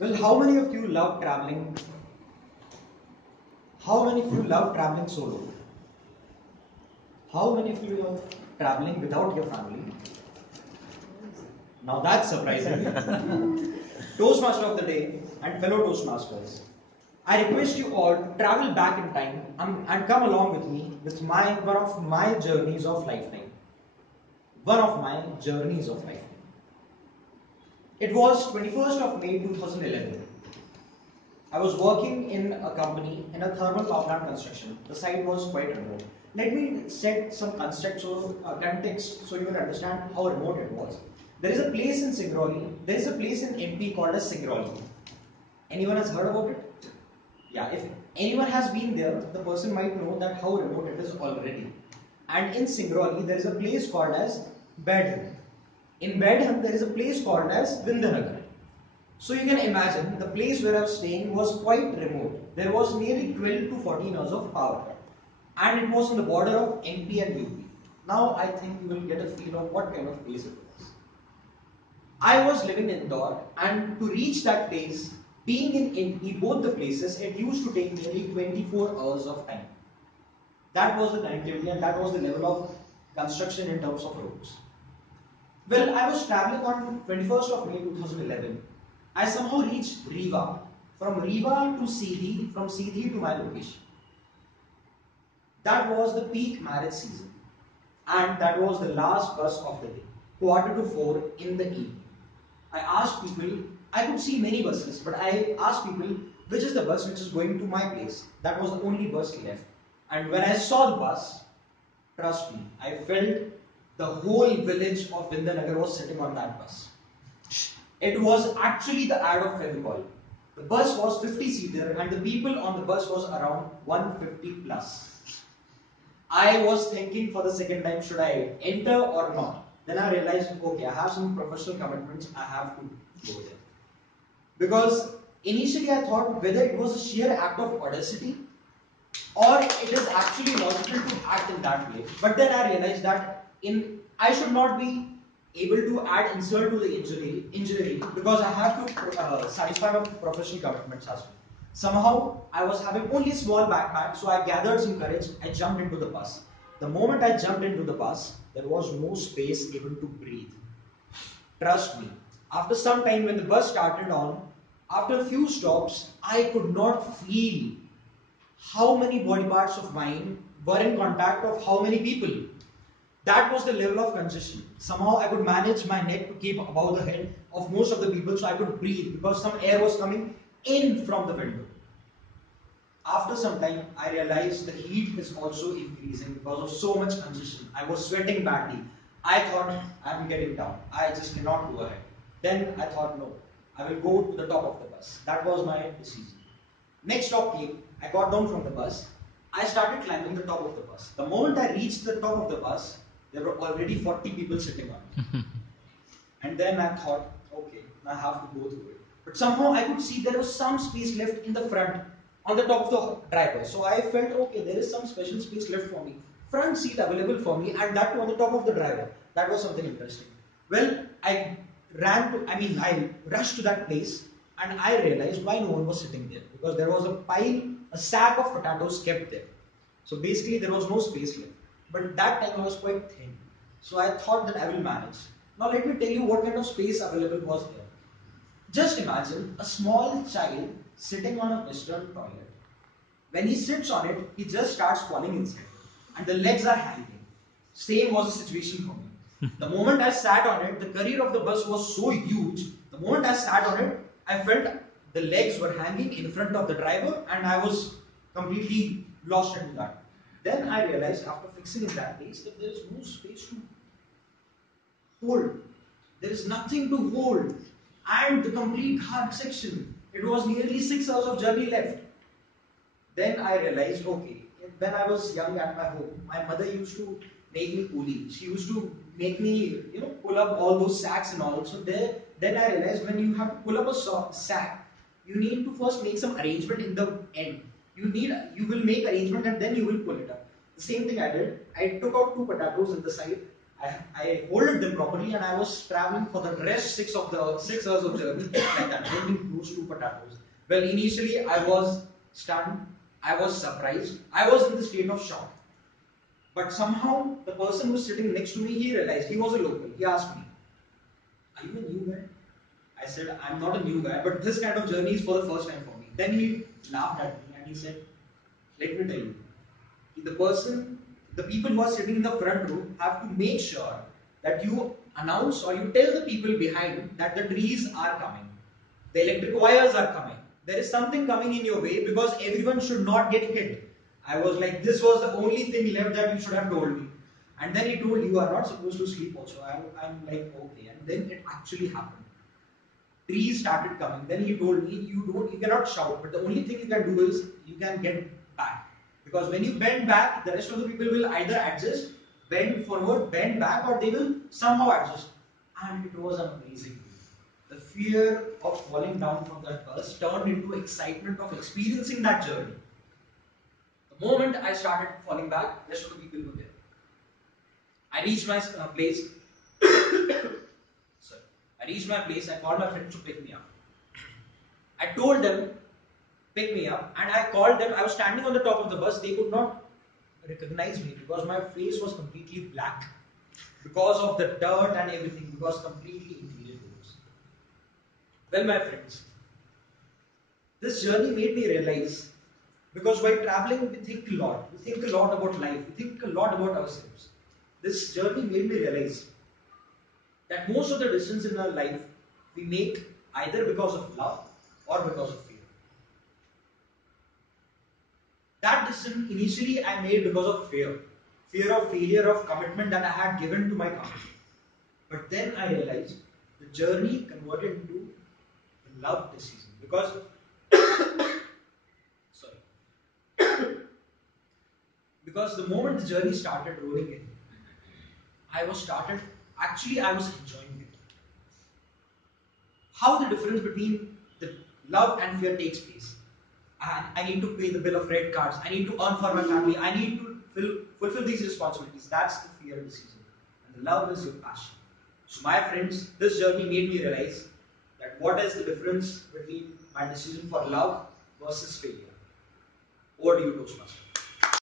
Well, how many of you love traveling? How many of you love traveling solo? How many of you love traveling without your family? Now that's surprising. Toastmaster of the day and fellow Toastmasters, I request you all to travel back in time and come along with me with one of my journeys of lifetime. One of my journeys of lifetime. It was 21st of May 2011. I was working in a company in a thermal power plant construction. The site was quite remote. Let me set some context so you will understand how remote it was. There is a place in Singrauli, there is a place in MP called as Singrauli. Anyone has heard about it? Yeah, if anyone has been there, the person might know that how remote it is already. And in Singrauli, there is a place called as Bedham. In Bedham, there is a place called as Vindhanagar. So you can imagine the place where I was staying was quite remote. There was nearly 12 to 14 hours of power cut. And it was on the border of MP and UP. Now I think you will get a feel of what kind of place it was. I was living in Indore, and to reach that place, being in MP, both the places, it used to take nearly 24 hours of time. That was the connectivity and that was the level of construction in terms of roads. Well, I was traveling on 21st of May 2011. I somehow reached Riva. From Riva to Seedhi, from Seedhi to my location. That was the peak marriage season. And that was the last bus of the day. 3:45 in the evening. I asked people, I could see many buses, but I asked people, which is the bus which is going to my place? That was the only bus left. And when I saw the bus, trust me, I felt the whole village of Vindhanagar was sitting on that bus. It was actually the ad of Fevicol. The bus was 50-seater and the people on the bus was around 150 plus. I was thinking for the second time, should I enter or not? Then I realized, okay, I have some professional commitments, I have to go there. Because initially I thought whether it was a sheer act of audacity or it is actually logical to act in that way. But then I realized that I should not be able to add insult to the injury because I have to satisfy my professional commitments as well. Somehow I was having only a small backpack, so I gathered some courage. I jumped into the bus. The moment I jumped into the bus, there was no space even to breathe. Trust me, after some time when the bus started on, after a few stops, I could not feel how many body parts of mine were in contact of how many people. That was the level of congestion. Somehow I could manage my neck to keep above the head of most of the people so I could breathe because some air was coming in from the window. After some time, I realized the heat is also increasing because of so much congestion. I was sweating badly. I thought, I'm getting down. I just cannot go ahead. Then I thought, no, I will go to the top of the bus. That was my decision. Next stop came. I got down from the bus. I started climbing the top of the bus. The moment I reached the top of the bus, there were already 40 people sitting on it. And then I thought, okay, I have to go through it. But somehow I could see there was some space left in the front, on the top of the driver. So I felt, okay, there is some special space left for me. Front seat available for me, and that too on the top of the driver. That was something interesting. Well, I rushed to that place, and I realized why no one was sitting there. Because there was a sack of potatoes kept there. So basically there was no space left. But that time I was quite thin. So I thought that I will manage. Now let me tell you what kind of space available was there. Just imagine a small child sitting on a western toilet. When he sits on it, he just starts falling inside. And the legs are hanging. Same was the situation for me. The moment I sat on it, the career of the bus was so huge. The moment I sat on it, I felt the legs were hanging in front of the driver and I was completely lost into that. Then I realized after fixing in that place that there is no space to hold. There is nothing to hold. And the complete hard section. It was nearly 6 hours of journey left. Then I realized, okay, when I was young at my home, my mother used to make me coolie. She used to make me, pull up all those sacks and all. So then I realized when you have to pull up a sack, you need to first make some arrangement in the end. You will make arrangement and then you will pull it up. The same thing I did. I took out 2 potatoes in the side. I holded them properly, and I was traveling for the rest 6 hours of journey like that, holding those two potatoes. Well, initially I was stunned, I was surprised, I was in the state of shock. But somehow the person who was sitting next to me, he realized, he was a local. He asked me, "Are you a new guy?" I said, "I'm not a new guy, but this kind of journey is for the first time for me." Then he laughed at me and he said, "Let me tell you, the people who are sitting in the front row have to make sure that you announce or you tell the people behind that the trees are coming, the electric wires are coming, there is something coming in your way because everyone should not get hit." I was like, this was the only thing left that you should have told me. And then he told, "You are not supposed to sleep also." I'm like, okay. And then it actually happened. Trees started coming. Then he told me, you cannot shout, but the only thing you can do is you can get back. Because when you bend back, the rest of the people will either adjust, bend forward, bend back, or they will somehow adjust. And it was amazing. The fear of falling down from that bus turned into excitement of experiencing that journey. The moment I started falling back, the rest of the people were there. I reached my place. Sorry. I reached my place. I called my friends to pick me up. I told them, "Pick me up," and I called them. I was standing on the top of the bus. They could not recognize me because my face was completely black because of the dirt and everything. It was completely interior roads. Well, my friends, this journey made me realize, because while traveling we think a lot. We think a lot about life. We think a lot about ourselves. This journey made me realize that most of the decisions in our life we make either because of love or because of fear. That decision initially I made because of fear. Fear of failure of commitment that I had given to my company. But then I realized the journey converted into a love decision. Because sorry. Because the moment the journey started rolling in, I was enjoying it. How the difference between the love and fear takes place. I need to pay the bill of credit cards. I need to earn for my family. I need to fulfill these responsibilities. That's the fear decision. And the love is your passion. So my friends, this journey made me realize that what is the difference between my decision for love versus failure. Over to you, Toastmaster.